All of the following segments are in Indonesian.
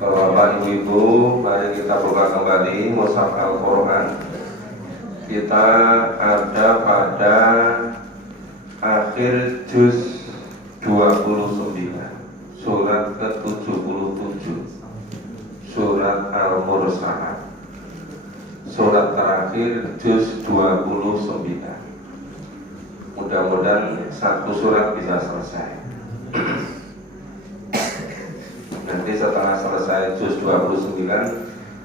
Bapak Ibu, mari kita buka kembali Mushaf Al-Quran. Kita ada pada akhir juz 29, surat ke-77, surat Al-Mursalat, surat terakhir juz 29. Mudah-mudahan satu surat bisa selesai. Nanti setelah selesai juz 29,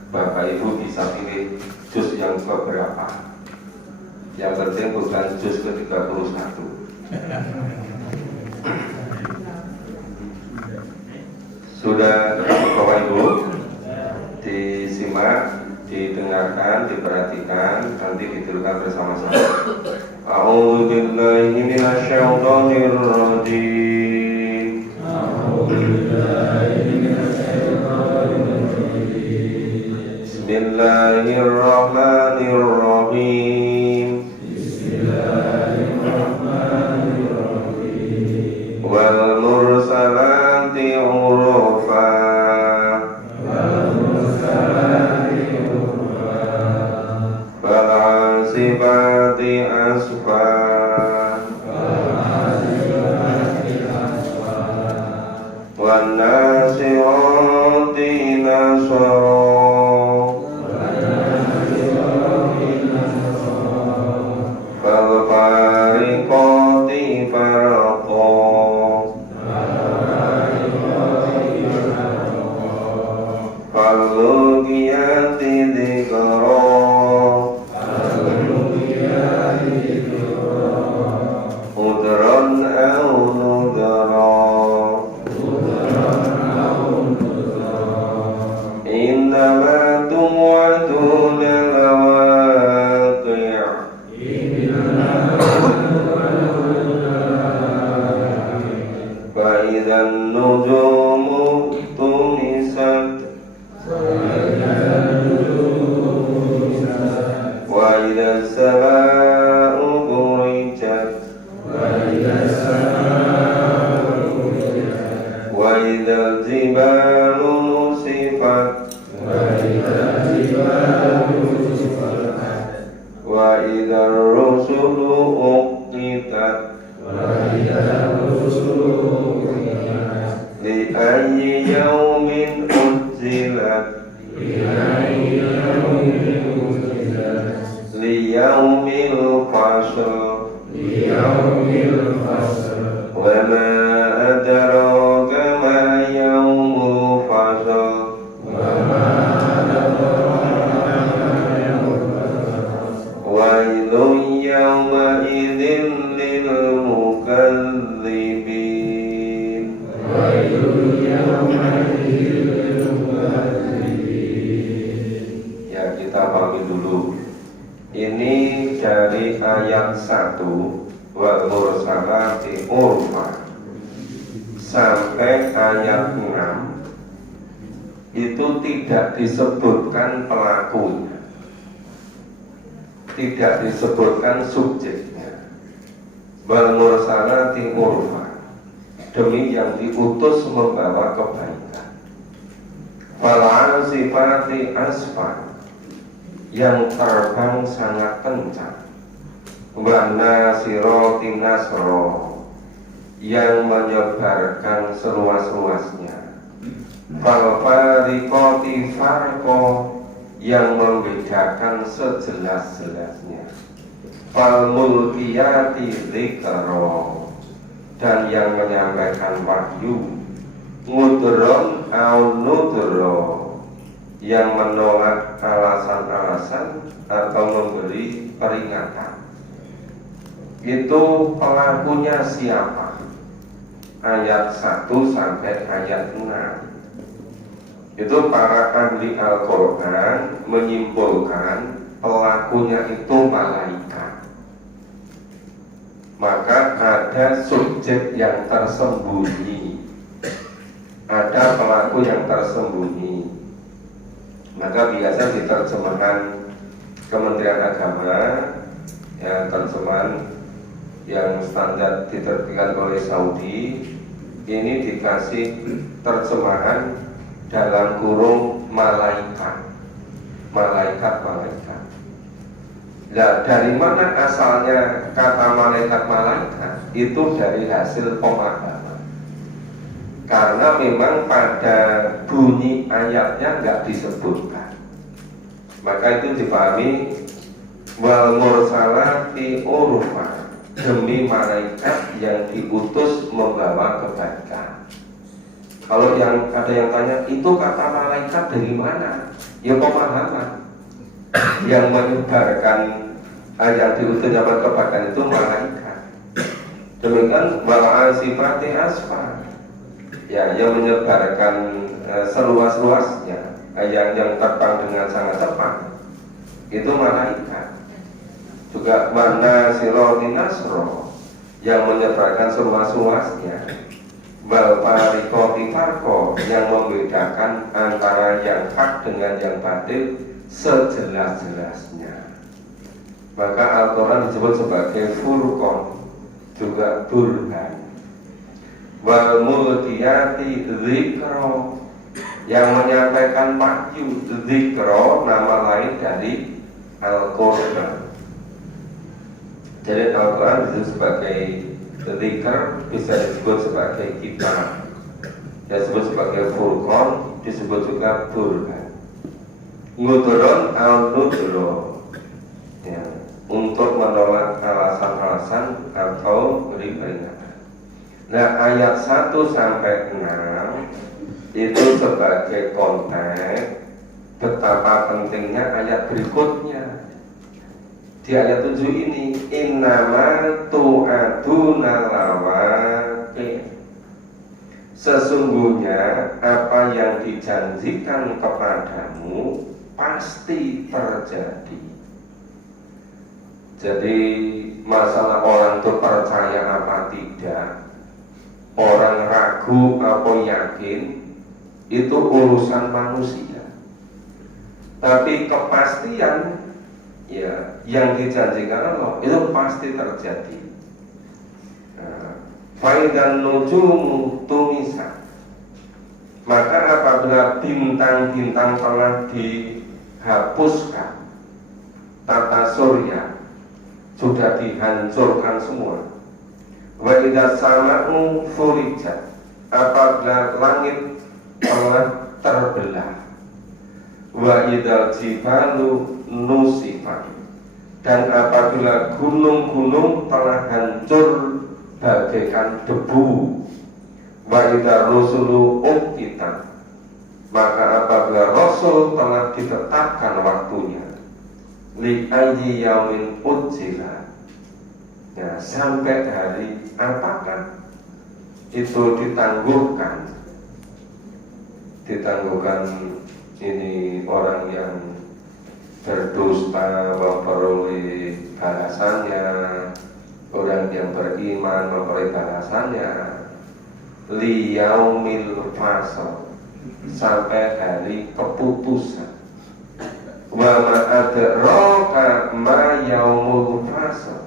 Bapak Ibu bisa pilih juz yang keberapa. Yang penting bukan juz ke-31. Sudah Bapak Ibu disimak, didengarkan, diperhatikan, nanti ditirukan bersama-sama. A'udzu billahi minasyaitonir rajim. Bismillahirrahmanirrahim. Wal mursalati urfa. Wal asifati asfa. Wan nasirati nasra. Disebutkan pelakunya, tidak disebutkan subjeknya. Wal mursalati urfa, demi yang diutus membawa kebaikan. Wal asifati asfa, yang terbang sangat kencang. Wan nasirati nasro, yang menyebarkan seluas-luasnya. Fal fariqati farqo, yang membedakan sejelas-jelasnya. Fal mulkiyati dzikra, dan yang menyampaikan wahyu. Ngudron au nudro, yang menolak alasan-alasan atau memberi peringatan. Itu pelakunya siapa? Ayat 1 sampai ayat 6. Itu para ahli Al-Quran menyimpulkan pelakunya itu malaikat. Maka ada subjek yang tersembunyi, ada pelaku yang tersembunyi. Maka biasa di terjemahan Kementerian Agama, ya, terjemahan yang standar diterbitkan oleh Saudi, ini dikasih terjemahan dalam kurung malaikat. Malaikat. Nah, dari mana asalnya kata malaikat? Itu dari hasil pemahaman. Karena memang pada bunyi ayatnya nggak disebutkan. Maka itu dipahami wal mursalati urfa, demi malaikat yang diutus membawa kebaikan. Kalau ada yang tanya, itu kata malaikat dari mana? Ya pemahaman. Yang menyebarkan yang diutus membawa kebaikan itu malaikat. Demikian wal sifati asfa, ya, yang menyebarkan seluas-luasnya, yang terbang dengan sangat cepat, itu malaikat. Juga mana siroti nasro, yang menyebarkan seluas-luasnya, wal farikoti farko, yang membedakan antara yang hak dengan yang batil sejelas-jelasnya. Maka Al-Quran disebut sebagai furqan, juga burhan. Wal mulkiyati dzikra, yang menyampaikan wahyu. Dzikra nama lain dari Al-Quran. Jadi Al-Quran disebut sebagai dzikr, bisa disebut sebagai kitab, disebut sebagai furqan, disebut juga burhan. Ngudron al-nudro, ya, untuk menolak alasan-alasan atau beri peringatan. Nah, ayat 1 sampai 6 itu sebagai konteks betapa pentingnya ayat berikutnya. Di ayat 7 ini, innama tu'aduna lawaqi', sesungguhnya apa yang dijanjikan kepadamu pasti terjadi. Jadi masalah orang itu percaya apa tidak, orang ragu atau yakin, itu urusan manusia. Tapi kepastian, ya, yang dijanjikan Allah itu pasti terjadi. Faidan nujumu tumisa, maka apabila bintang-bintang telah dihapuskan, tata surya sudah dihancurkan semua. Wa idza sama'u furijat, apabila langit telah terbelah. Wa idzal jibalu nusifat, dan apabila gunung-gunung telah hancur bagaikan debu. Wa idzar rusulu uqitat, maka apabila rasul telah ditetapkan waktunya. Li ayyi yaumin ujila, ya, sampai hari apakah itu ditangguhkan ini orang yang berdusta memperoleh balasannya, orang yang beriman memperoleh balasannya. Li yaumil fasl, sampai hari keputusan. Wa ma adraka ma yaumul fasl,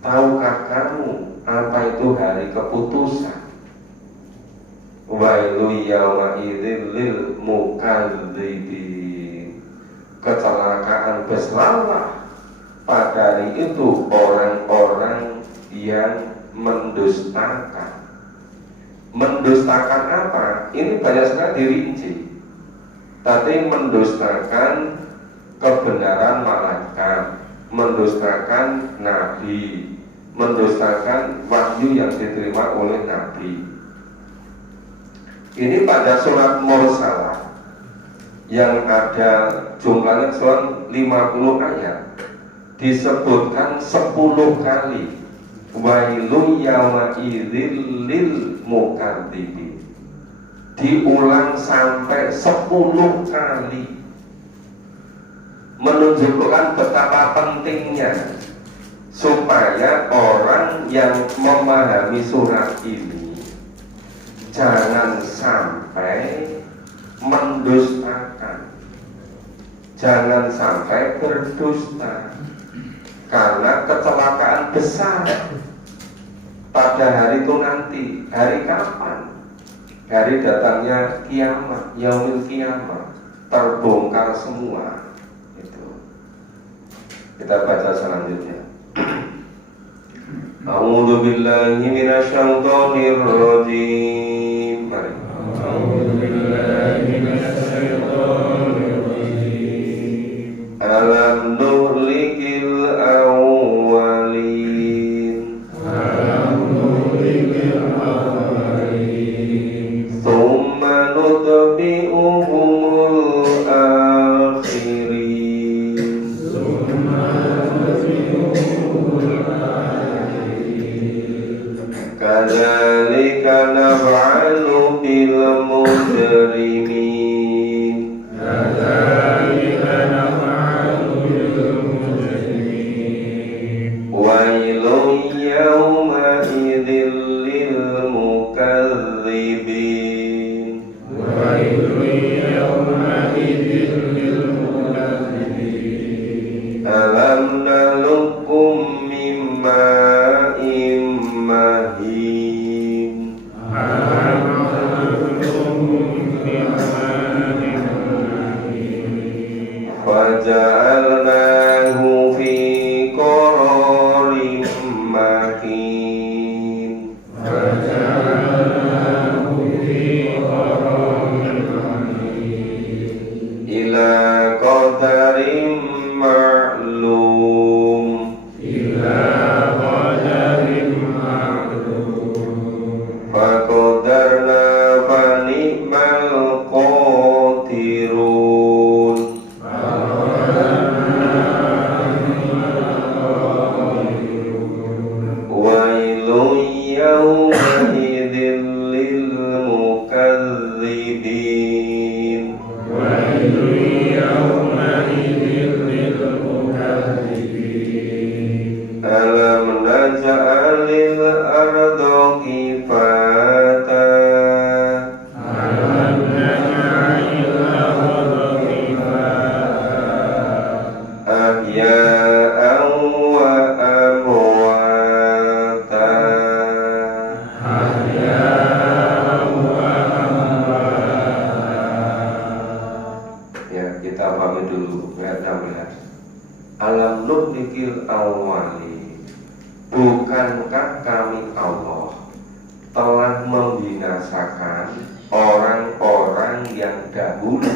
tahukah kamu apa itu hari keputusan? Wailu yawma idzil lil mukadzibin, kecelakaan berselawah pada hari itu orang-orang yang mendustakan. Mendustakan apa? Ini banyak sekali dirinci. Tapi mendustakan kebenaran malaikat, mendustakan nabi, mendustakan wahyu yang diterima oleh nabi. Ini pada surat Mursalah yang ada jumlahnya surat 50 ayat, disebutkan 10 kali wailu yawma idzil lil mukadzibin, diulang sampai 10 kali, menunjukkan betapa pentingnya supaya orang yang memahami surat ini jangan sampai mendustakan, jangan sampai berdusta, karena kecelakaan besar pada hari itu nanti. Hari kapan? Hari datangnya kiamat, yaumil kiamat, terbongkar semua. Itu. Kita baca selanjutnya. A'udzu billahi minasyaitonir rajim. Mari. A'udzu billahi minasyaitonir rajim. Alam nuhlikil awwalin. Alam nuhlikil awwalin. Tsumma nutbi'uhumul akhirin. Kadzalika naf'alu bil mujrimin. Kadzalika naf'alu bil mujrimin. Wailun yawma idzil lil mukadzibin. Wailun yawma idzil lil mukadzibin. Alam nalukum mimma faja'alnahu fi qararin makin. Faja'alnahu fi qararin makin. Ila qadarin ma'lum. Ila qadarin ma'lum. Faqadarna fa ni'mal qadirun. Wailun yawma idzil lil mukadzibin. Wailun yawma idzil lil mukadzibin. Alam naj'alil arda kifata. Alam naj'alil arda kifata. Ahya'an wa amwata. Ahya'an wa amwata. Ya, kita pahami dulu ayat 16. Alam nuhlikil awwalin. Bukankah kami Allah telah membinasakan orang-orang yang dahulu?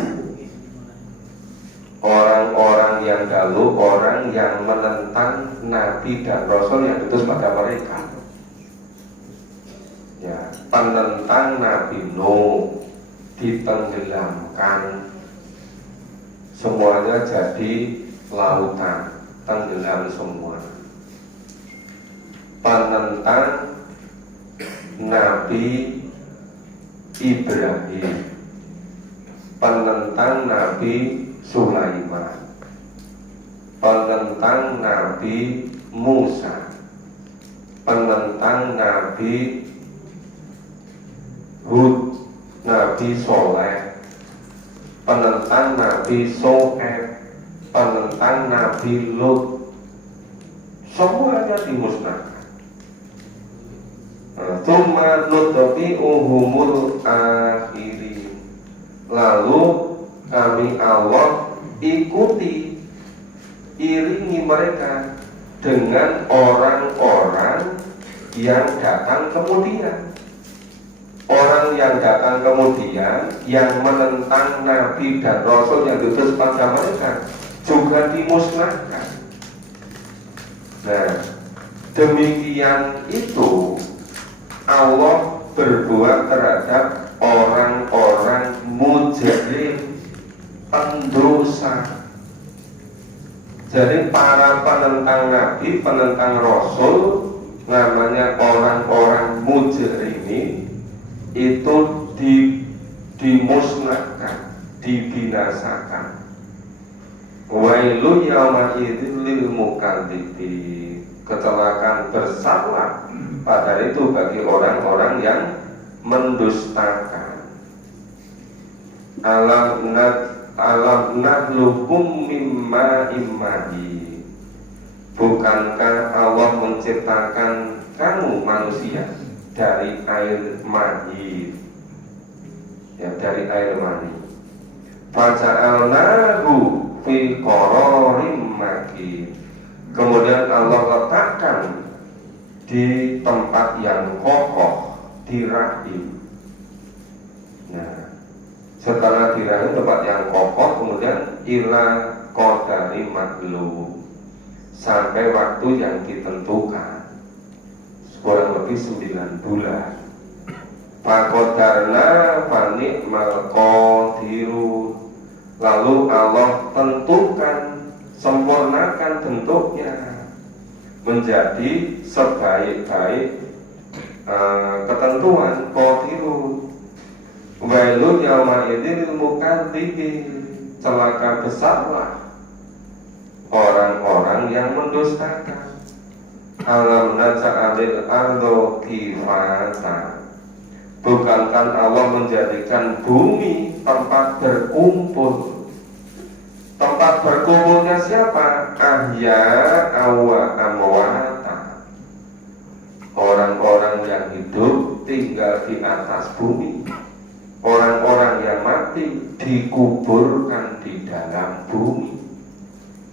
Orang-orang yang dahulu, orang yang menentang Nabi dan Rasul yang diutus pada mereka. Ya, penentang Nabi Nuh ditenggelamkan, semuanya jadi lautan, tenggelam semua. Penentang Nabi Ibrahim, penentang Nabi Sulaiman, penentang Nabi Musa, penentang Nabi Hud, Nabi Soleh, penentang Nabi Soeb, penentang Nabi Lut, semuanya dimusnahkan. Tsumma nutbi'uhumul akhirin. Lalu kami Allah ikuti, iringi mereka dengan orang-orang yang datang kemudian. Orang yang datang kemudian yang menentang Nabi dan Rasul yang diutus pada mereka juga dimusnahkan. Nah, demikian itu Allah berbuat terhadap orang-orang mujrim, pendosa. Jadi para penentang Nabi, penentang Rasul, namanya orang-orang mujrimin, itu dimusnahkan, dibinasakan. Wailu yauma idzil lil mukadzibin. Kecelakaan besarlah pada itu bagi orang-orang yang mendustakan. Alam nahlukum mimma immahi. Bukankah Allah menciptakan kamu manusia dari air mani, ya, dari air mani. Faja'alnahu fi qararim makin. Kemudian Allah letakkan di tempat yang kokoh, di rahim. Nah, setelah di rahim tempat yang kokoh, kemudian ila qadari maklum, sampai waktu yang ditentukan, kurang lebih 9 bulan. Faqadarna fa ni'mal qadirun. Lalu Allah tentukan, sempurnakan bentuknya menjadi sebaik-baik ketentuan qadirun. Wailun yauma idzil mukadzibin. Celaka besarlah orang-orang yang mendustakan. Alam naj'alil ardo kifatan. Bukankah Allah menjadikan bumi tempat berkumpul? Tempat berkumpulnya siapa? Ahya awa amwata. Orang-orang yang hidup tinggal di atas bumi. Orang-orang yang mati dikuburkan di dalam bumi.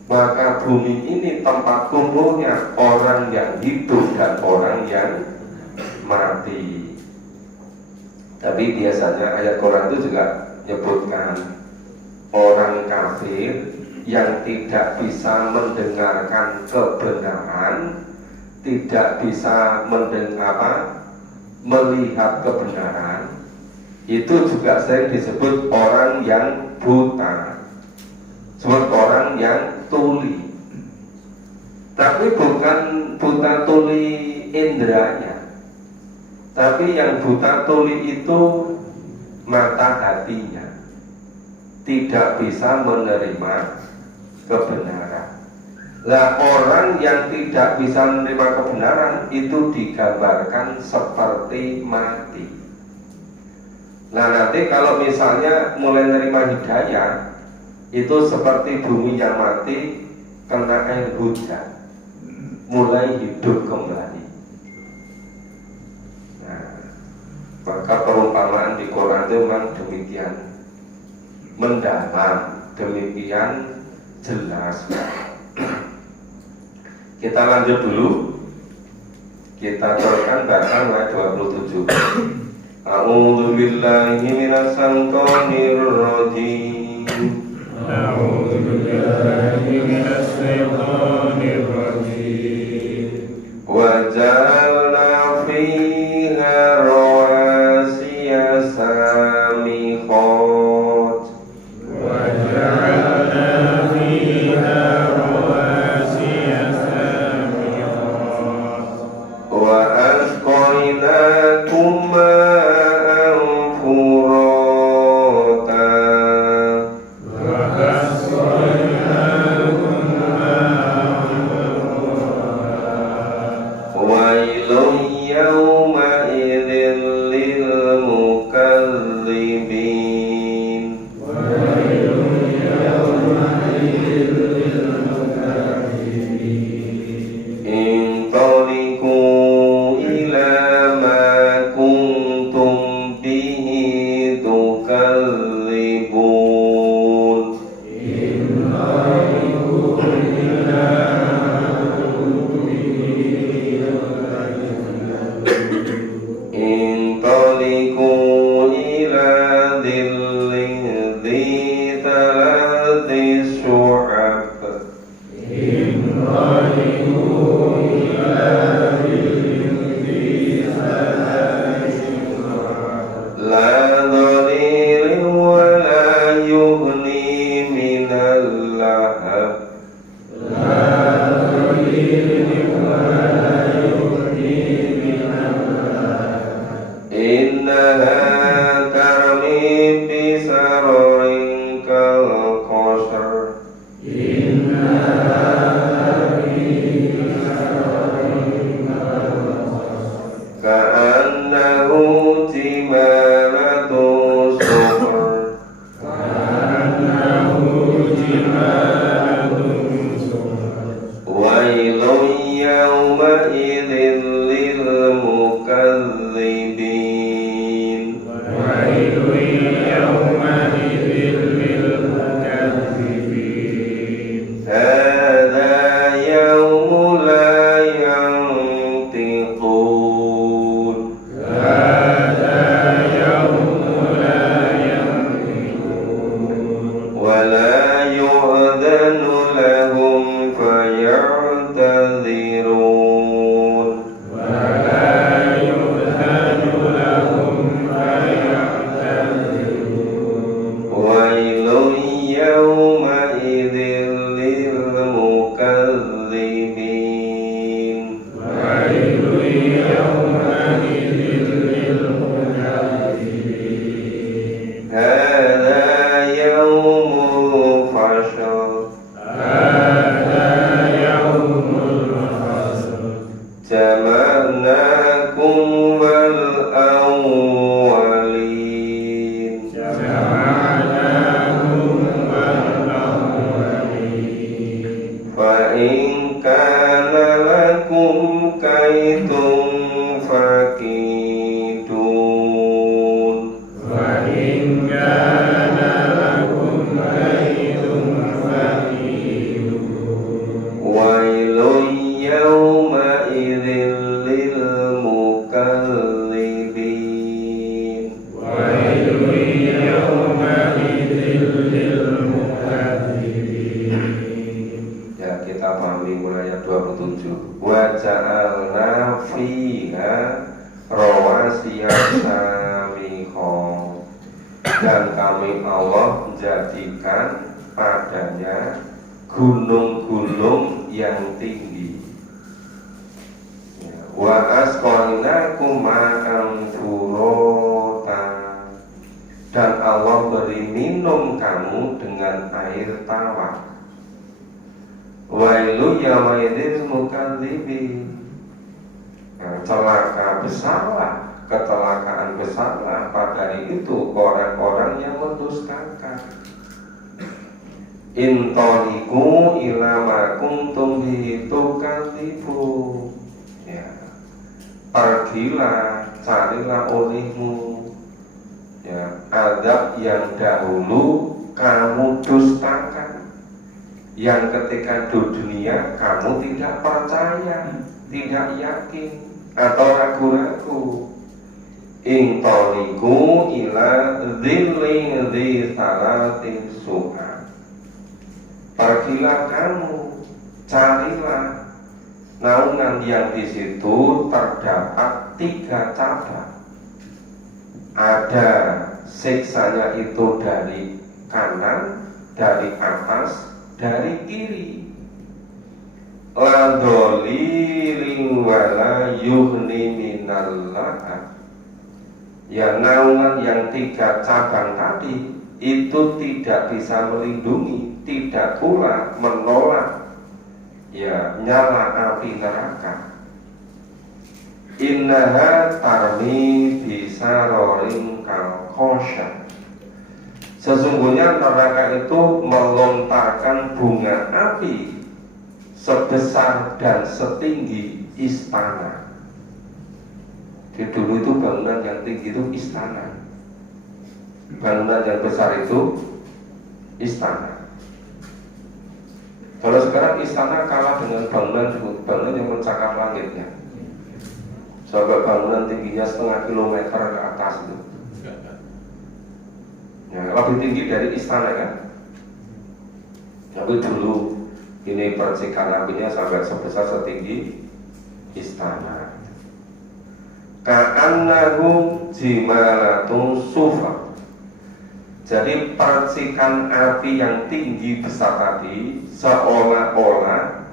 Maka bumi ini tempat kumpulnya orang yang hidup dan orang yang mati. Tapi biasanya ayat Quran itu juga menyebutkan orang kafir yang tidak bisa mendengarkan kebenaran, tidak bisa melihat kebenaran, itu juga sering disebut orang yang buta, disebut orang yang tuli. Tapi bukan buta tuli indranya, tapi yang buta tuli itu mata hatinya, tidak bisa menerima kebenaran. Lah orang yang tidak bisa menerima kebenaran itu digambarkan seperti mati. Nah nanti kalau misalnya mulai menerima hidayah, itu seperti bumi yang mati kena air hujan, mulai hidup kembali. Maka perumpamaan di Quran itu memang demikian mendalam, demikian jelas. Kita lanjut dulu. Kita teruskan bahkan ayat 27. A'udzu billahi minas syaitonir rajim. A'udzu billahi minas syaitonir rajim. Wa ja'alna fiha samiqat wa ja'alna fiha rawasiya samiqat wa asqaynakum ma'an furata wa asqaynakum ma'an furata wailun yawma idzil lil mukadzibin. Wailun yawma idzil lil mukadzibin. Intaliqu ila ma kuntum bihi tukadzibun. Intaliqu ila ma kuntum bihi tukadzibun. Intaliqu ila dhillin dhi thalathi syu'ab. Intaliqu ila dhillin dhi thalathi syu'ab. La dhalilin wa la yughni minal lahab. La dhalilin wa la yughni minal lahab. Innaha tarmi bisarorin kal qasar. Innaha tarmi bisarorin kal qasar. Ka'annahu jimalatun ayat 27. Wa ja'alna fiha rawasiya samiqah, dan kami Allah menjadikan padanya gunung-gunung yang tinggi. Wa asqalnakum ma'an furata, dan Allah beri minum kamu dengan air tawar. Wailu yawmaidil mukadzibin, celaka besarlah, kecelakaan besarlah pada hari itu orang-orang yang mendustakan. Intoliku ila ma kuntum bihi tukadzibun, ya, pergilah, carilah olehmu, ya, azab yang dahulu kamu dustakan, yang ketika di dunia kamu tidak percaya, tidak yakin atau ragu-ragu. Intoliku ila dhillin dhi salatin su'an, pergilah kamu, carilah naungan yang di situ terdapat 3 cabang. Ada siksanya itu dari kanan, dari atas, dari kiri. La dolirin wala yuhni minal lahab, ya, naungan yang 3 cabang tadi itu tidak bisa melindungi, tidak pula menolak, ya, nyala api neraka. Innaha tarmi bisarorin kal khosya, sesungguhnya neraka itu melontarkan bunga api sebesar dan setinggi istana. Di dulu itu bangunan yang tinggi itu istana, bangunan yang besar itu istana. Kalau sekarang istana kalah dengan bangunan yang mencakar langitnya. Sampai bangunan tingginya 0,5 kilometer ke atas itu, ya, lebih tinggi dari istana kan. Tapi dulu ini percikan apinya sampai sebesar setinggi istana. Ka'annahu jimalatun sufar, jadi percikan api yang tinggi besar tadi seolah-olah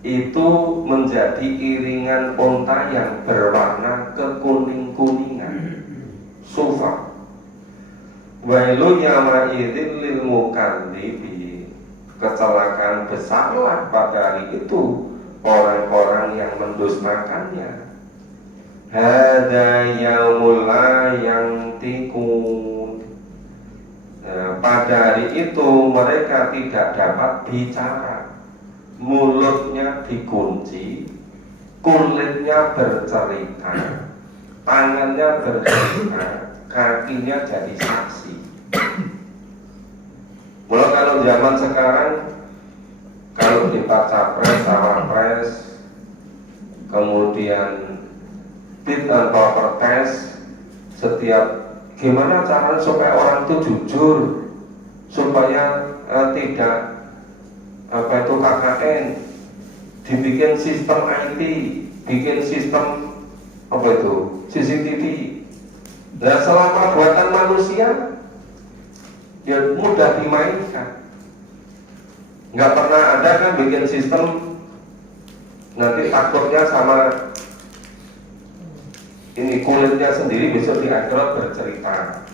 itu menjadi iringan unta yang berwarna kekuning-kuningan, sufar. Wailu yawma'idzin lil mukadzibin, kecelakaan besarlah pada hari itu orang-orang yang mendustakannya. Hada yaumul la yantiqun, pada hari itu mereka tidak dapat bicara, mulutnya dikunci, kulitnya bercerita, tangannya bercerita, kakinya jadi saksi. Mulai kalau zaman sekarang, kalau debat capres, cawapres, kemudian fit dan proper test, setiap gimana cara supaya orang itu jujur, supaya tidak itu KKN, dibikin sistem IT, bikin sistem CCTV. Nah, selama buatan manusia ya mudah dimainkan. Nggak pernah ada kan bikin sistem nanti takutnya sama ini kulitnya sendiri besok di akhirat bercerita,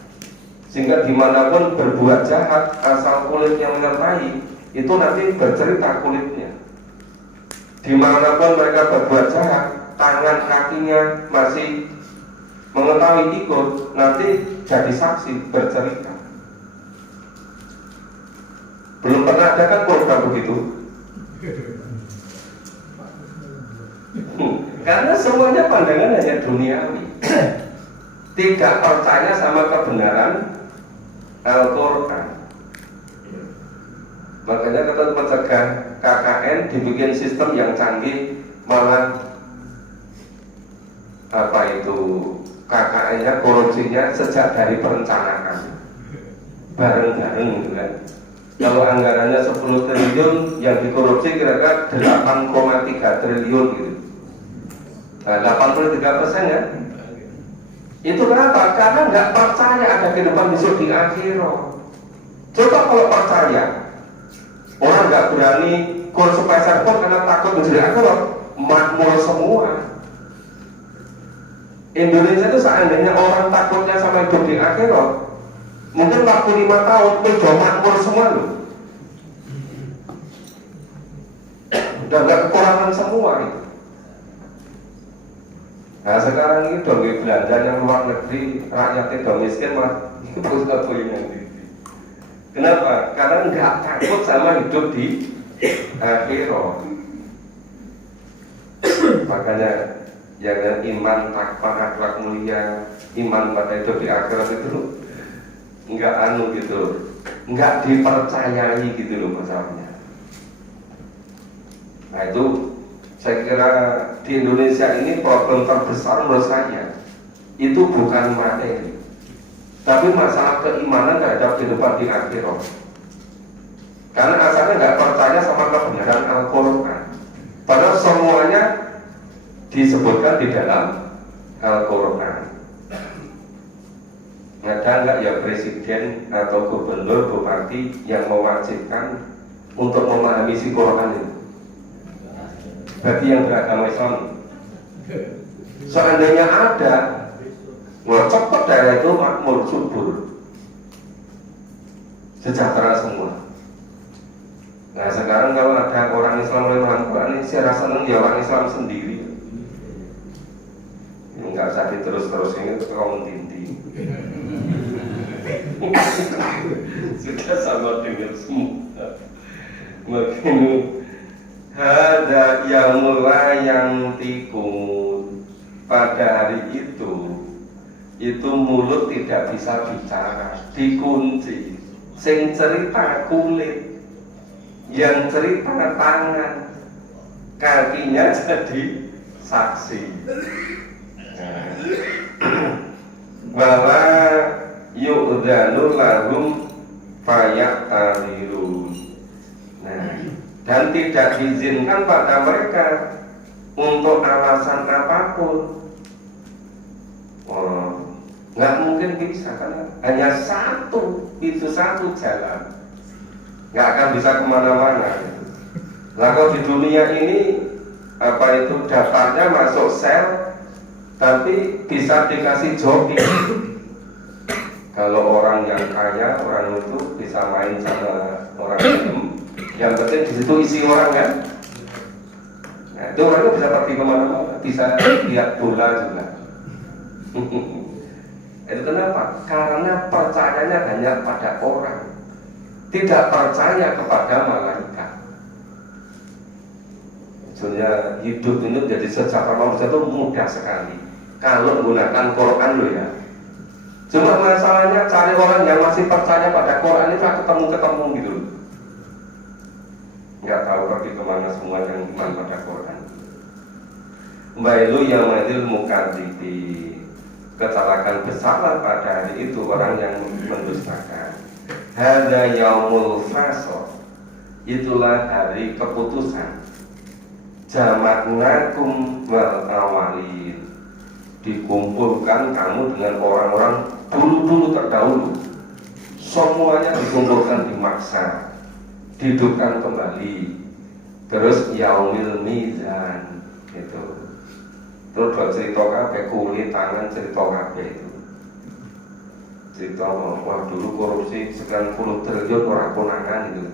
sehingga dimanapun berbuat jahat asal kulitnya menyertai itu nanti bercerita kulitnya. Dimanapun mereka berbuat jahat, tangan kakinya masih mengetahui ikut, nanti jadi saksi bercerita. Belum pernah ada kan program begitu. Karena semuanya pandangan hanya duniawi, tidak percaya sama kebenaran Al-Quran. Makanya kita mencegah KKN dibikin sistem yang canggih, malah KKN-nya korupsinya sejak dari perencanaan bareng-bareng gitu kan. Kalau anggarannya 10 triliun, yang dikorupsi kira-kira 8,3 triliun gitu. Nah, 83% ya. Itu kenapa? Karena nggak percaya ada kehidupan besok di akhirat. Coba kalau percaya, orang nggak berani kurus sepeser pun karena takut menjadi akhirat, makmur semua. Indonesia itu seandainya orang takutnya sama hidup di akhirat, mungkin 45 tahun itu makmur semua loh. Udah nggak kekurangan semua itu. Nah sekarang ini dong belanja yang luar negeri, rakyatnya dong miskin mah itu pusat yang gitu. Kenapa? Karena nggak takut sama hidup di akhirat. Makanya jangan iman takwa akhlak mulia, iman pada hidup di akhirat itu nggak gitu, nggak dipercayai gitu loh masalahnya. Nah itu saya kira di Indonesia ini problem terbesar menurut saya itu bukan materi, tapi masalah keimanan terhadap kehidupan di akhirat. Karena asalnya nggak percaya sama kebenaran Al-Quran, padahal semuanya disebutkan di dalam Al-Quran. Ada nggak ya presiden atau gubernur, bupati yang mewajibkan untuk memahami isi Quran itu? Bagi yang beragama Islam, seandainya ada, wah cepat daerah itu makmur, subur, sejahtera semua. Nah sekarang kalau ada orang Islam yang memahami Quran ini, saya rasa senang ya orang Islam sendiri. Nggak usah diterus-terusin itu kaum tinti. Sudah sama dengan semua. Begini. Ada yang mulai yang tikun pada hari itu mulut tidak bisa bicara, dikunci. Sing cerita kulit, yang cerita tangan, kakinya jadi saksi. Bahwa yu'dzanu lahum fayaktahirun. Nah, dan tidak diizinkan pada mereka untuk alasan apapun. Nggak mungkin bisa karena hanya itu satu jalan, nggak akan bisa kemana-mana. Nah kalau di dunia ini apa itu daftarnya masuk sel, tapi bisa dikasih joki. Kalau orang yang kaya, orang itu bisa main sama orang lain. Yang penting di situ isi orang kan. Nah, itu orangnya bisa pergi kemana-mana, bisa lihat bola juga. Itu kenapa? Karena percayanya hanya pada orang, tidak percaya kepada malaikat. Sebenarnya hidup ini jadi sejahtera manusia itu mudah sekali kalau menggunakan Quran loh ya. Cuma masalahnya cari orang yang masih percaya pada Quran itu ketemu gitu loh. Nggak tahu pergi kemana semua yang iman pada Quran. Bailu yamadil mukadzibi, kecelakaan besar pada hari itu orang yang mendustakan. Hada yaumul fasl, itulah hari keputusan. Jamaknakum wal awalin, dikumpulkan kamu dengan orang-orang dulu terdahulu. Semuanya dikumpulkan dimaksa, dihidupkan kembali. Terus yaumil mizan itu. Terus buat cerita kabeh kulit tangan cerita kabeh itu. Cerita wah dulu korupsi sekian puluh triliun orang konangan itu.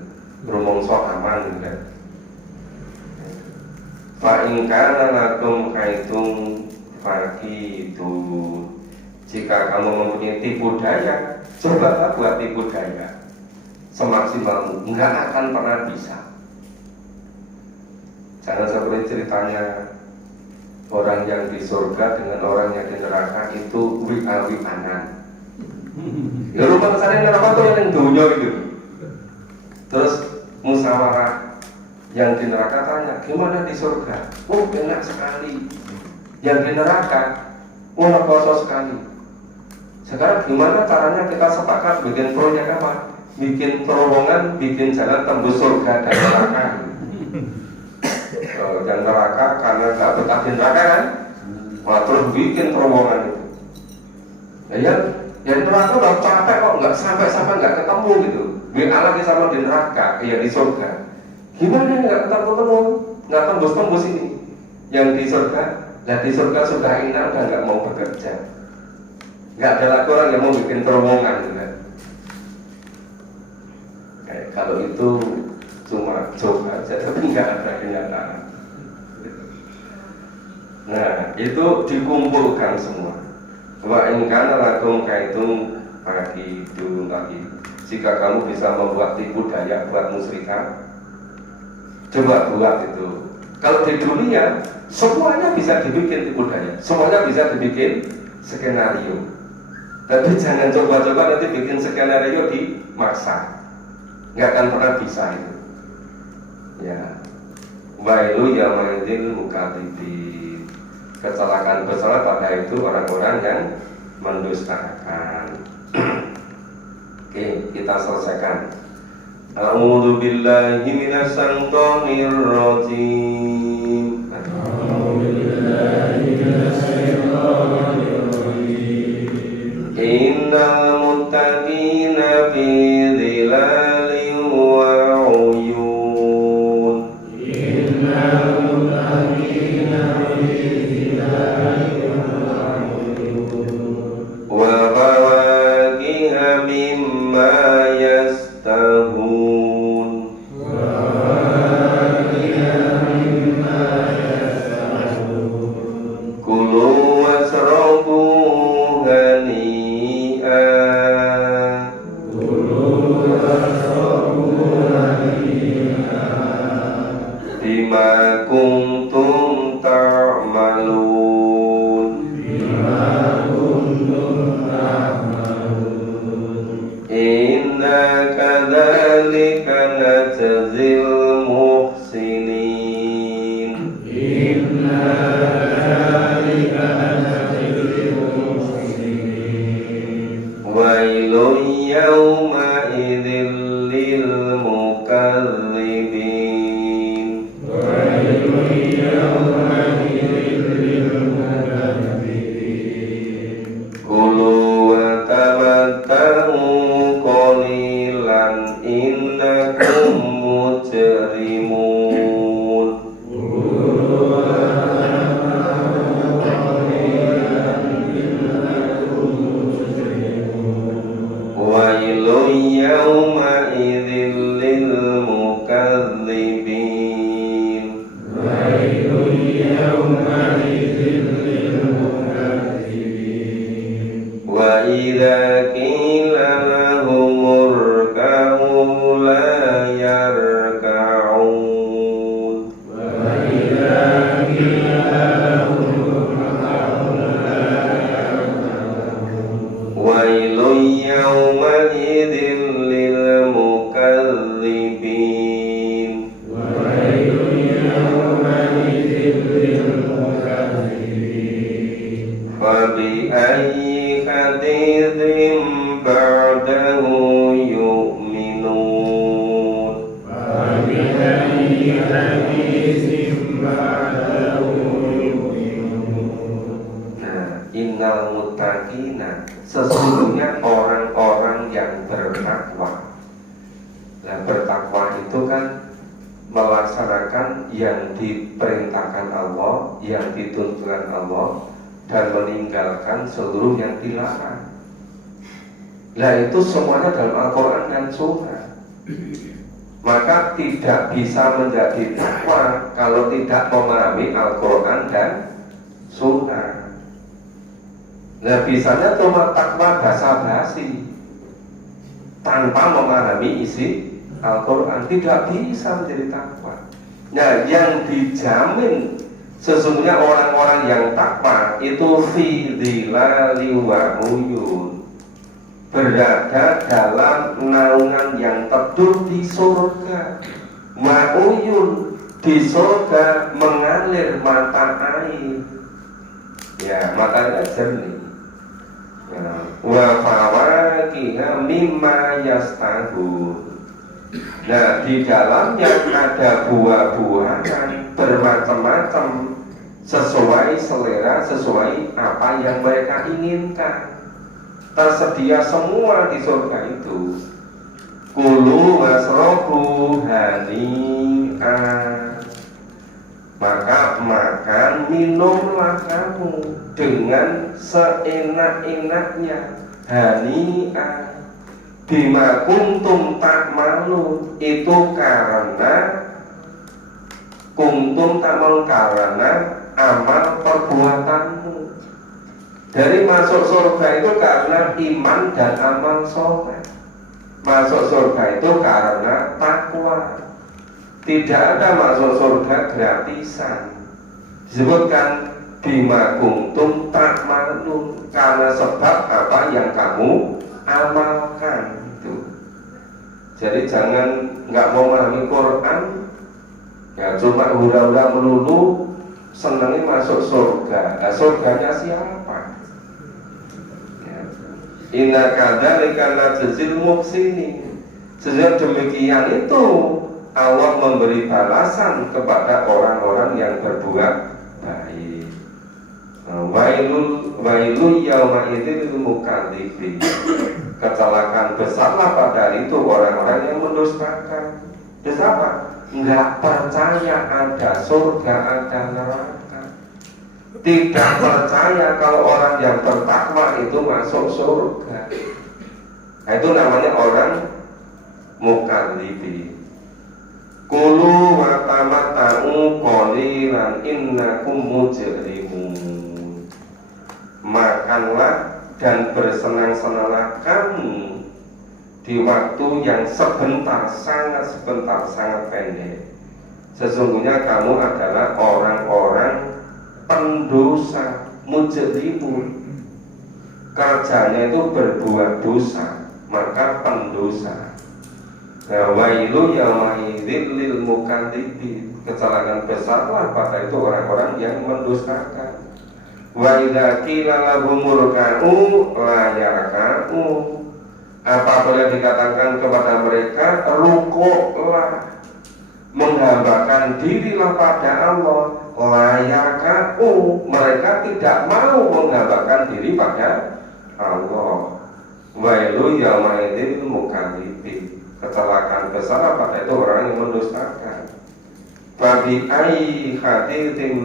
Rumongso aman gitu kan. Fa in kana lakum kaitum fakitu. Jika kamu mempunyai tipu daya, cobalah buat tipu daya semaksimalmu, nggak akan pernah bisa. Jangan seperti ceritanya orang yang di surga dengan orang yang di neraka itu wi'anan. Ya rumah kesana neraka tuh yang dunia gitu. Terus musyawarah, yang di neraka tanya, gimana di surga? Oh enak sekali. Yang di neraka, legoso sekali. Sekarang gimana caranya kita sepakat bikin proyek apa? bikin terowongan, bikin jalan tembus surga dan neraka. Dan neraka karena nggak betah di neraka kan, terus bikin terowongan itu. Ya neraka udah capek kok nggak sampai nggak ketemu gitu. Biar lagi sama di neraka, ya di surga. Gimana nggak ketemu, nggak tembus ini? Yang di surga, di surga sudah enak, udah nggak mau bekerja. Nggak ada lagi orang yang mau bikin terowongan gitu kan. Kalau itu cuma coba aja, tapi nggak ada kenyataan. Nah, itu dikumpulkan semua. Wa in kana lakum kaidun pagi dulu lagi. Jika kamu bisa membuat tipu daya buat musyrikah, coba buat itu. Kalau di dunia semuanya bisa dibikin tipu daya, semuanya bisa dibikin skenario. Tapi jangan coba-coba nanti bikin skenario di masa, nggak akan pernah bisa itu. Ya, wailu yaumaidil mukadzibin. Kecelakaan besar pada itu orang-orang yang mendustakan. Oke, kita selesaikan. A'udzu billahi minasyaitonir rajim. Innal muttaqina fi dhilalin wa 'uyun. Innal muttaqina fi dhilalin wa 'uyun. Wa fawakiha mimma yastahun. Wa fawakiha mimma yastahun. Kulu wasrabu bima kuntum ta'malun. Inna kadzalika najzil muhsinin. Inna kadzalika najzil muhsinin. Wailun yawma idzil lil mukadzibin. Kulu wa tamatta'u qalilan innakum mujrimun. Wailun yawma idzil lil mukadzibin. Wailun yawma idzil lil mukadzibin. Wa idza qila lahum urka'u la yarka'un. Wa idza qila lahum urka'u la yarka'un. Wailun yawma idzil lil mukadzibin. Wailun yawma idzil lil mukadzibin. Fa bi ayyi haditsin ba'dahu yu'minun. Fa bi ayyi haditsin ba'dahu yu'minun. Nah, innal muttaqina, sesungguhnya orang-orang yang bertakwa. Nah, bertakwa itu kan melaksanakan yang diperintahkan Allah, yang dituntunkan Allah, dan meninggalkan seluruh yang dilarang. Nah, itu semuanya dalam Al-Quran dan Sunnah. Maka tidak bisa menjadi takwa kalau tidak memahami Al-Quran dan Sunnah. Nah, bisanya cuma takwa basa-basi tanpa memahami isi Al-Quran, tidak bisa menjadi takwa. Nah, yang dijamin sesungguhnya orang-orang yang takwa itu fi dhilali wa uyun, berada dalam naungan yang teduh di surga. Ma'uyun, di surga mengalir mata air. Ya, matanya jernih. Ya. wa fawakiha mimma yastahun. Nah, di dalamnya ada buah-buahan bermacam-macam sesuai selera, sesuai apa yang mereka inginkan. Tersedia semua di surga itu. Kulu wasrobu hani'an. Maka makan minumlah kamu dengan seenak-enaknya. Hani'an bima kuntum ta'malun. Itu karena kuntum ta'malun, karena amal perbuatanmu. Dari masuk surga itu karena iman dan amal soleh. Masuk surga itu karena takwa. Tidak ada masuk surga gratisan. Disebutkan bima kuntum ta'malun, karena sebab apa yang kamu amalkan itu. Jadi jangan nggak mau memahami Quran ya cuma hura-hura melulu, senangnya masuk surga. Nah, surganya siapa? Inna kadzalika najzil muhsinin. Sejak demikian itu Allah memberi balasan kepada orang-orang yang berbuat baik. Wailul yauma idzil lil mukadzibin. Kecelakaan besarlah pada hari itu orang-orang yang mendustakan. Terus apa? Enggak percaya ada surga, ada neraka. Tidak percaya kalau orang yang bertakwa itu masuk surga. Nah, itu namanya orang mukadzibin. Kulu wa tamatta'u qalilan innakum mujrimun. Makanlah dan bersenang-senanglah kamu di waktu yang sebentar, sangat sebentar, sangat pendek. Sesungguhnya kamu adalah orang-orang pendosa, mujrimun. Kerjanya itu berbuat dosa, maka pendosa. Nah, wailu yauma idzil lil mukadzibin. Kecelakaan besarlah pada itu orang-orang yang mendustakan. Wa idza qila lahum urka'u la yarka'u. Apabila dikatakan kepada mereka rukuklah, menghambakan dirilah pada Allah, la yarka'u, mereka tidak mau menghambakan diri pada Allah. Wailu yauma idzil lil mukadzibin. Kecelakaan besar pada itu orang yang mendustakan. Babi ai hadithin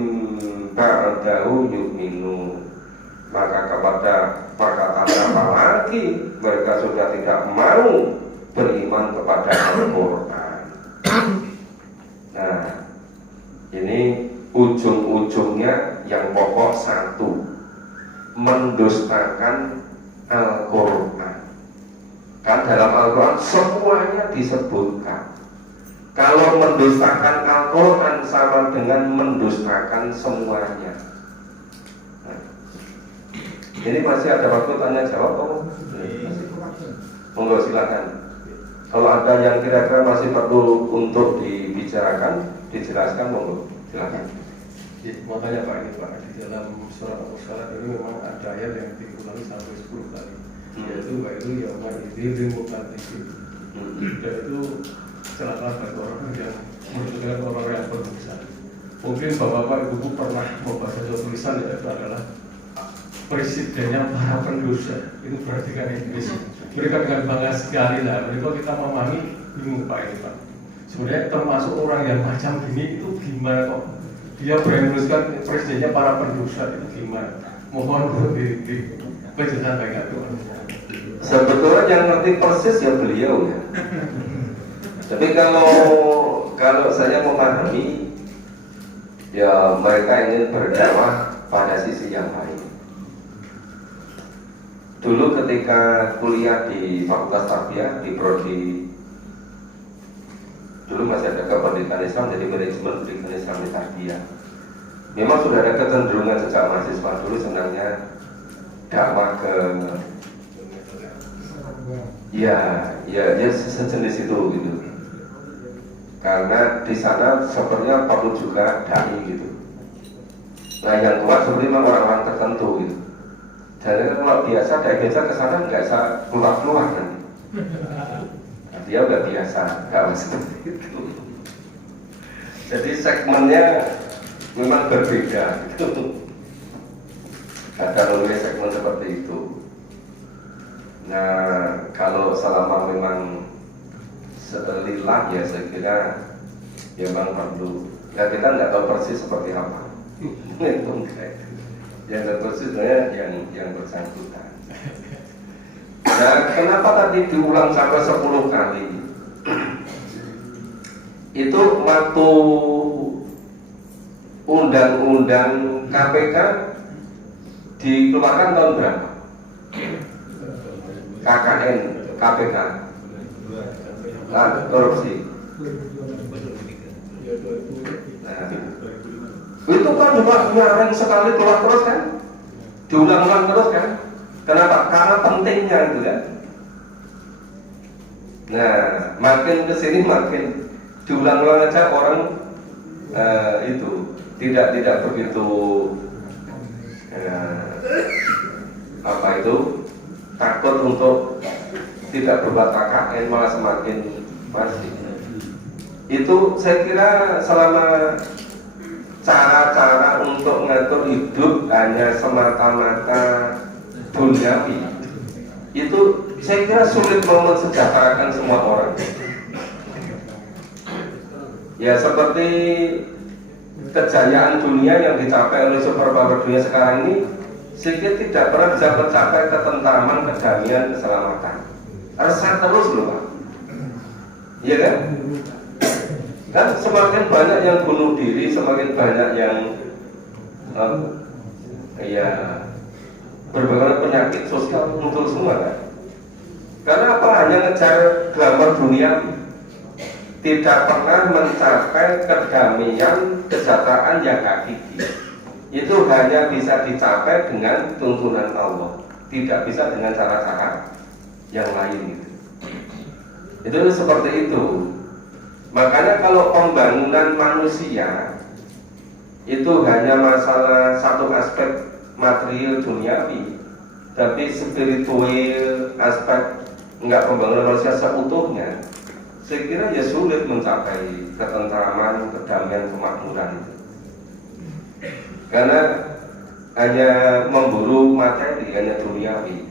ba'dahu yu'minu. Maka kepada perkataan apa lagi mereka sudah tidak mau beriman kepada Al-Quran. Nah, ini ujung-ujungnya yang pokok satu, mendustakan Al-Quran. Kan dalam Al-Quran semuanya disebutkan. Kalau mendustakan Al-Quran sama dengan mendustakan semuanya. Nah, ini masih ada waktu tanya jawab, oh? Monggo silakan. Kalau ada yang kira-kira masih perlu untuk dibicarakan, dijelaskan, monggo silakan. Mau tanya Pak, ini Pak, di dalam surat Al-Mursalat ini memang ada ayat yang diulangi sampai 10 kali, yaitu wailu yauma idzil lil mukadzibin. Dan itu celaka bagi orang yang menunjukkan orang yang berdosa. Mungkin bapak-bapak ibu pernah membaca suatu tulisan, yaitu adalah presidennya para pendosa. Itu berarti kan Inggris. Mereka dengan bangga sekali lah. Mereka kita memahami bingung Pak ini Pak. Sebenarnya termasuk orang yang macam gini itu gimana kok? Dia berani menuliskan presidennya para pendosa, itu gimana? Mohon dijelaskan baik itu. Sebetulnya yang ngerti persis ya beliau ya. Tapi kalau saya memahami, ya mereka ingin berdakwah pada sisi yang lain. Dulu ketika kuliah di Fakultas Tarbiyah di Prodi, dulu masih ada kependidikan Islam, jadi manajemen pendidikan Islam di Tarbiyah. Memang sudah ada kecenderungan sejak mahasiswa dulu senangnya dakwah ke ya sejenis itu gitu. Karena di sana sepertinya perlu juga dai gitu. Nah yang kuat seperti memang orang-orang tertentu gitu. Jadi kalau biasa dari desa ke sana nggak bisa keluar nanti. Nah, dia udah biasa, nggak seperti itu. Jadi segmennya memang berbeda. Ada melalui segmen seperti itu. Nah, kalau selama memang lillah ya saya kira ya memang perlu. Ya kita nggak tahu persis seperti apa. Itu enggak. Yang terpersis sebenarnya yang bersangkutan. Nah, kenapa tadi diulang sampai 10 kali? Itu waktu undang-undang KPK dikeluarkan tahun berapa? KKN, KPK, korupsi. Nah, itu kan juga nyaring sekali keluar terus kan, diulang-ulang terus kan. Kenapa? Karena pentingnya itu kan. Nah, makin kesini makin diulang-ulang aja orang itu tidak begitu apa itu takut untuk tidak berbuat KKN, malah semakin pasti. Itu saya kira selama cara-cara untuk mengatur hidup hanya semata-mata duniawi, itu saya kira sulit mensejahterakan semua orang. Ya seperti kejayaan dunia yang dicapai oleh superpower dunia sekarang ini, sedikit tidak pernah bisa mencapai ketentraman, kedamaian, keselamatan. Resah terus loh Pak. Iya kan? Kan semakin banyak yang bunuh diri, semakin banyak yang berbagai penyakit sosial muncul semua kan? Karena apa? Hanya ngejar glamour dunia, tidak pernah mencapai kedamaian, kesejahteraan yang hakiki. Itu hanya bisa dicapai dengan tuntunan Allah, tidak bisa dengan cara-cara yang lain. Itu seperti itu. Makanya kalau pembangunan manusia itu hanya masalah satu aspek material duniawi, tapi spiritual aspek enggak pembangunan manusia seutuhnya, saya kira ya sulit mencapai ketentraman, kedamaian, kemakmuran itu. Karena hanya memburu materi, hanya duniawi,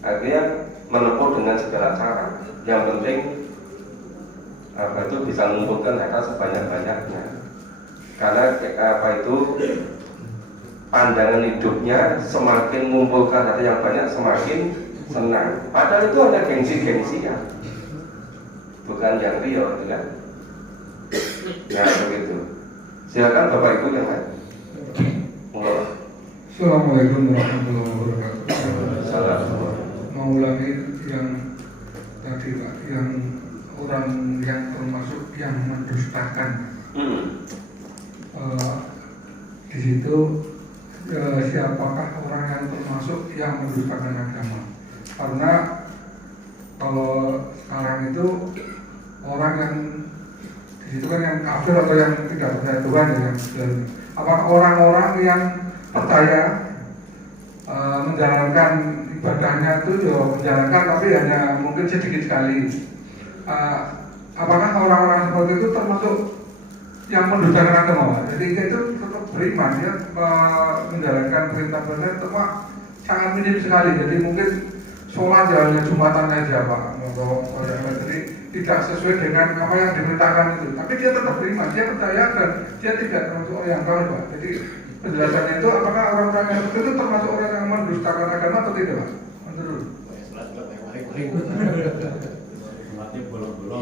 akhirnya menempuh dengan segala cara. Yang penting apa itu bisa mengumpulkan harta sebanyak-banyaknya. Karena apa itu pandangan hidupnya semakin mengumpulkan harta yang banyak semakin senang. Padahal itu hanya gengsi-gengsian, bukan yang real, kan? Ya begitu. Silakan Bapak Ibu yang lain. Assalamualaikum warahmatullahi wabarakatuh. Assalamualaikum. Mau ulangi yang tadi Pak, yang orang yang termasuk yang mendustakan. Di situ siapakah orang yang termasuk yang mendustakan agama? Karena kalau sekarang itu orang yang di situ kan yang kafir atau yang tidak percaya Tuhan ya, apakah orang-orang yang percaya menjalankan ibadahnya itu ya menjalankan tapi hanya mungkin sedikit sekali. Apakah orang-orang seperti itu termasuk yang mendustakan agama? Jadi itu tetap beriman ya, menjalankan perintah-perintah itu sangat minim sekali. Jadi mungkin sholat ya hanya Jumatan aja Pak. Jadi tidak sesuai dengan apa yang diperintahkan itu. Tapi dia tetap beriman, dia percaya dan dia tidak termasuk orang yang kafir Pak. Jadi penjelasannya itu apakah orang-orang yang seperti itu termasuk orang yang mendustakan agama atau tidak Pak? Menurut.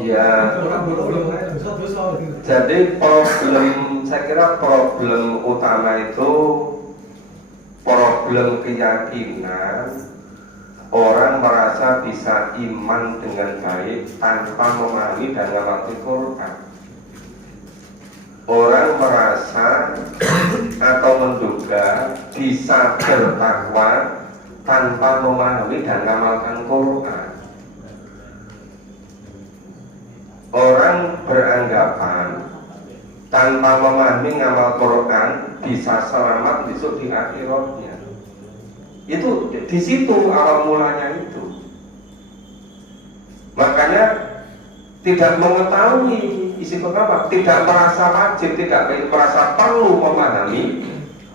Ya, jadi saya kira problem utama itu problem keyakinan. Orang merasa bisa iman dengan baik tanpa memahami dan mengerti Quran. Orang merasa atau menduga bisa bertakwa tanpa memahami dan mengamalkan Quran. Orang beranggapan tanpa memahami ngamal Quran bisa selamat besok di akhiratnya. Itu di situ awal mulanya itu. Makanya tidak mengetahui isi pengamal, tidak merasa wajib, tidak merasa perlu memahami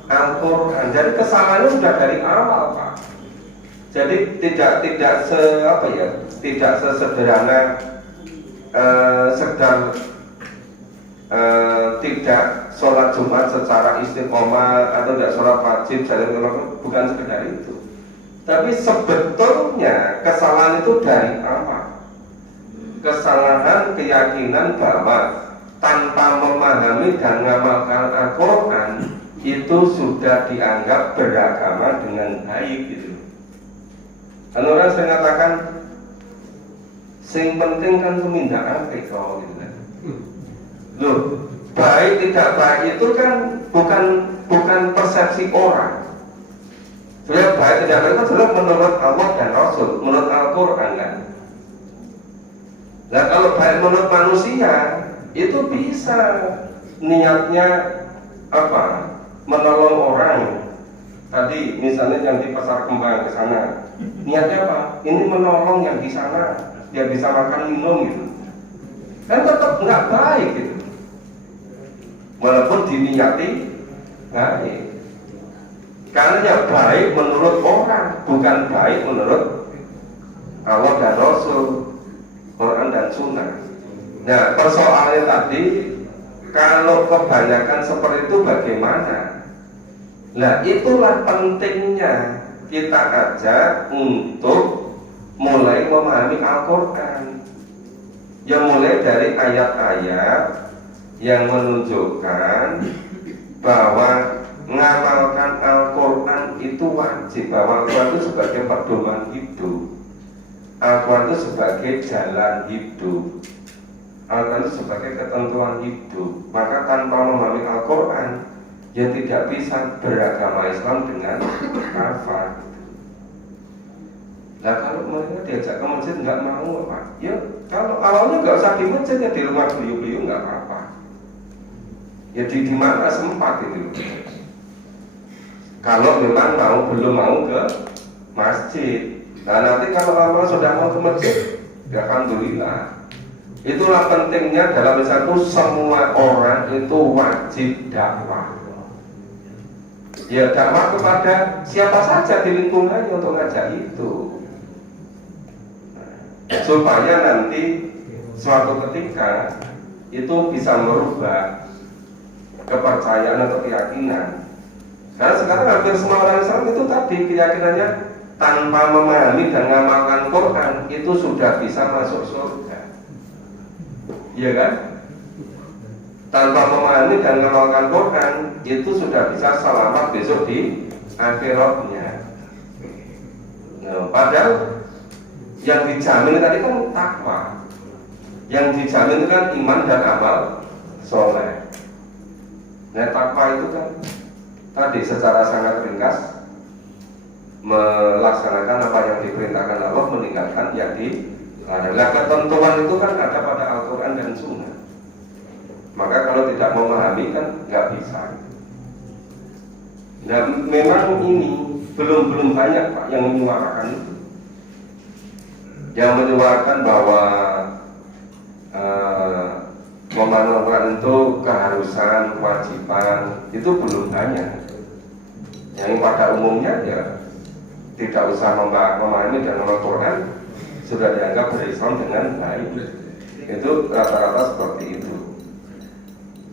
Al-Quran. Jadi kesalahannya sudah dari awal, Pak. Jadi tidak tidak sesederhana sedang tidak sholat Jumat secara istiqomah atau tidak sholat wajib, bukan sekedar itu. Tapi sebetulnya kesalahan itu dari awal. Kesalahan keyakinan bahwa tanpa memahami dan mengamalkan Al-Quran itu sudah dianggap beragama dengan baik gitu. Kan orang sering mengatakan sing penting kan tumindak apik kok gitu kan. Loh, baik tidak baik itu kan bukan persepsi orang. Sebenarnya baik tidak baik itu adalah menurut Allah dan Rasul, menurut Al-Quran kan. Nah kalau baik menurut manusia itu bisa niatnya apa? Menolong orang. Tadi misalnya yang di Pasar Kembang ke sana, niatnya apa? Ini menolong yang di sana, dia bisa makan minum gitu. Kan tetap nggak baik gitu. Walaupun diniati baik. Karena yang baik menurut orang, bukan baik menurut Allah dan Rasul, Quran dan Sunnah. Nah persoalannya tadi, kalau kebanyakan seperti itu bagaimana? Nah itulah pentingnya kita ajak untuk mulai memahami Al-Quran. Yang mulai dari ayat-ayat yang menunjukkan bahwa mengamalkan Al-Quran itu wajib, bahwa Al-Quran itu sebagai pedoman hidup, Al-Quran itu sebagai jalan hidup, Al-Quran itu sebagai ketentuan hidup. Maka tanpa memahami Al-Quran, ya tidak bisa beragama Islam dengan kafir. Nah kalau mereka diajak ke masjid nggak mau apa? Ya kalau awalnya nggak usah di masjid, ya di rumah beliau-beliau nggak apa-apa. Ya di mana sempat itu. Kalau memang belum mau ke masjid. Nah nanti kalau awal sudah mau ke masjid, ya alhamdulillah. Itulah pentingnya dalam Islam itu semua orang itu wajib dakwah. Ya dakwah kepada siapa saja di lingkungannya untuk ngajak itu. Supaya nanti suatu ketika itu bisa merubah kepercayaan atau keyakinan. Karena sekarang hampir semua orang Islam itu tadi keyakinannya tanpa memahami dan mengamalkan Quran itu sudah bisa masuk surga. Iya kan? Tanpa memahami dan mengamalkan Quran itu sudah bisa selamat besok di akhiratnya. Nah, padahal yang dijamin tadi kan takwa, yang dijamin itu kan iman dan amal soleh. Nah takwa itu kan tadi secara sangat ringkas melaksanakan apa yang diperintahkan Allah, meninggalkan yang dilarang. Nah ketentuan itu kan ada pada Al-Quran dan Sunnah. Maka kalau tidak memahami kan nggak bisa. Nah memang ini belum banyak Pak yang menyuarakan itu, yang menyuarakan bahwa memahami Al-Quran itu keharusan, kewajiban, itu belum banyak. Yang pada umumnya ya tidak usah memahami dan Al-Quran sudah dianggap berislam dengan baik. Itu rata-rata seperti itu.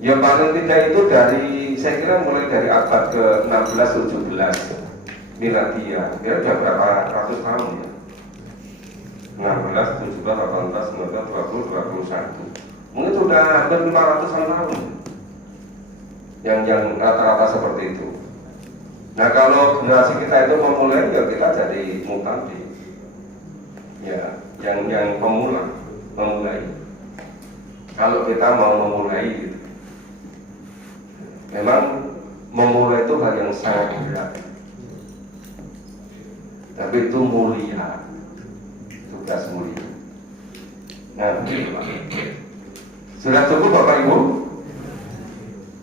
Ya paling tidak itu dari, saya kira mulai dari abad ke-16-17 Miladiyah, ya sudah berapa ratus tahun ya. 16, 17, 18, 19, 20, 21. Mungkin sudah hampir 500-an tahun yang rata-rata seperti itu. Nah kalau generasi kita itu memulai, ya kita jadi mubtadi, ya yang pemula, memulai. Kalau kita mau memulai gitu. Memang memulai itu hal yang sangat berat, tapi itu mulia, tugas mulia. Nah begitu Pak. Sudah cukup Bapak Ibu?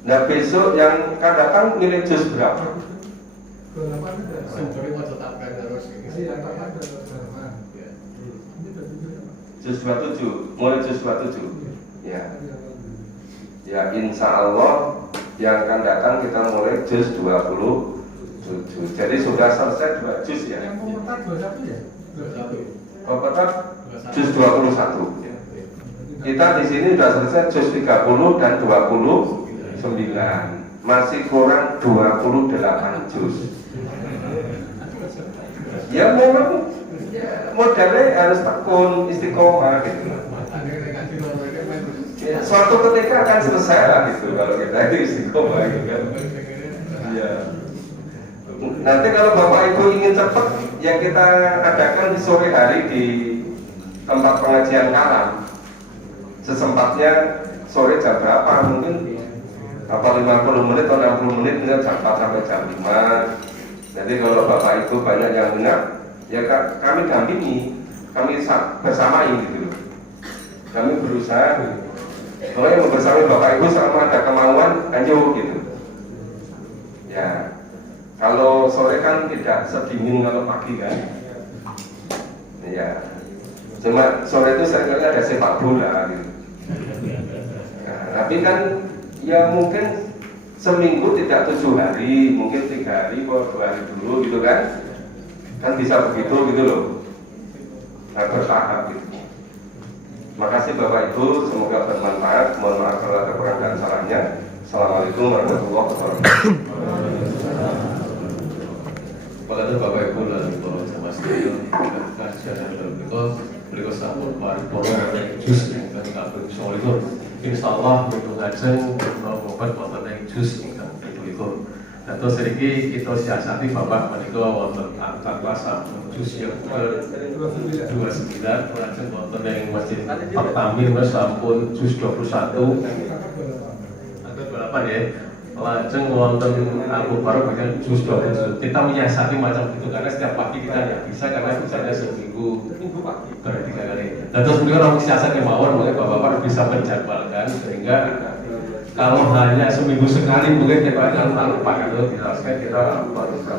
Nah besok yang akan datang nilai juz berapa? 28 ada. Sumbernya mau tetapkan terus. Iya, tak ada 28. Ya. Ini udah 7 ya, Pak? Juz 27, mulai juz 27. Ya. Iya. Ya, insya Allah yang akan datang kita mulai juz 27. Jadi sudah selesai 2 juz ya. Yang pemetat 21 ya? 21. Pemetat juz 21. Ya. Kita di sini sudah selesai juz 30 dan 29. Masih kurang 28 juz. Ya memang ya, modalnya harus tekun istiqomah gitu. Ya, suatu ketika akan selesai lah gitu kalau kita itu istiqomah gitu kan. Iya. Nanti kalau Bapak Ibu ingin cepat, ya kita adakan di sore hari di tempat pengajian kalam. Sesempatnya sore jam berapa? Mungkin apa 50 menit atau 60 menit, jam 4 sampai jam 5. Jadi kalau Bapak Ibu banyak yang minat, ya kami dampingi, kami bersamai gitu loh. Kami berusaha. Kalau yang bersama Bapak Ibu selama ada kemauan, ayo gitu. Ya, kalau sore kan tidak sedingin kalau pagi kan. Ya, cuma sore itu saya kira ada sepak bola gitu. Nah, tapi kan ya mungkin seminggu tidak 7 hari, mungkin 3 hari atau 2 hari dulu gitu kan. Kan bisa begitu gitu loh. Nah, bertahap gitu. Makasih Bapak Ibu, semoga bermanfaat. Mohon maaf kalau ada kurang dan salahnya. Assalamualaikum warahmatullahi wabarakatuh. Pada Bapak Ibu dan Bapak sama sekalian, kajian yang berikut sampun paripurna jus ingkang kaping 29. Insyaallah minggu ngajeng Bapak wonten ing jus ingkang 27. Dados niki kita siasati Bapak menika wonten angka sampun jus yang ke-29 lajeng wonten ing Masjid Pertamir sampun jus 21. Angka 28 ya. Lajeng wonten Abu Barok bagian jus 27. Kita menyiasati macam itu karena setiap pagi kita tidak bisa karena bisanya seminggu per 3 kali. Dan terus beliau orang siasat kemauan mungkin bapak-bapak bisa menjadwalkan sehingga kalau hanya seminggu sekali mungkin kita akan tanpa itu dijelaskan kita baru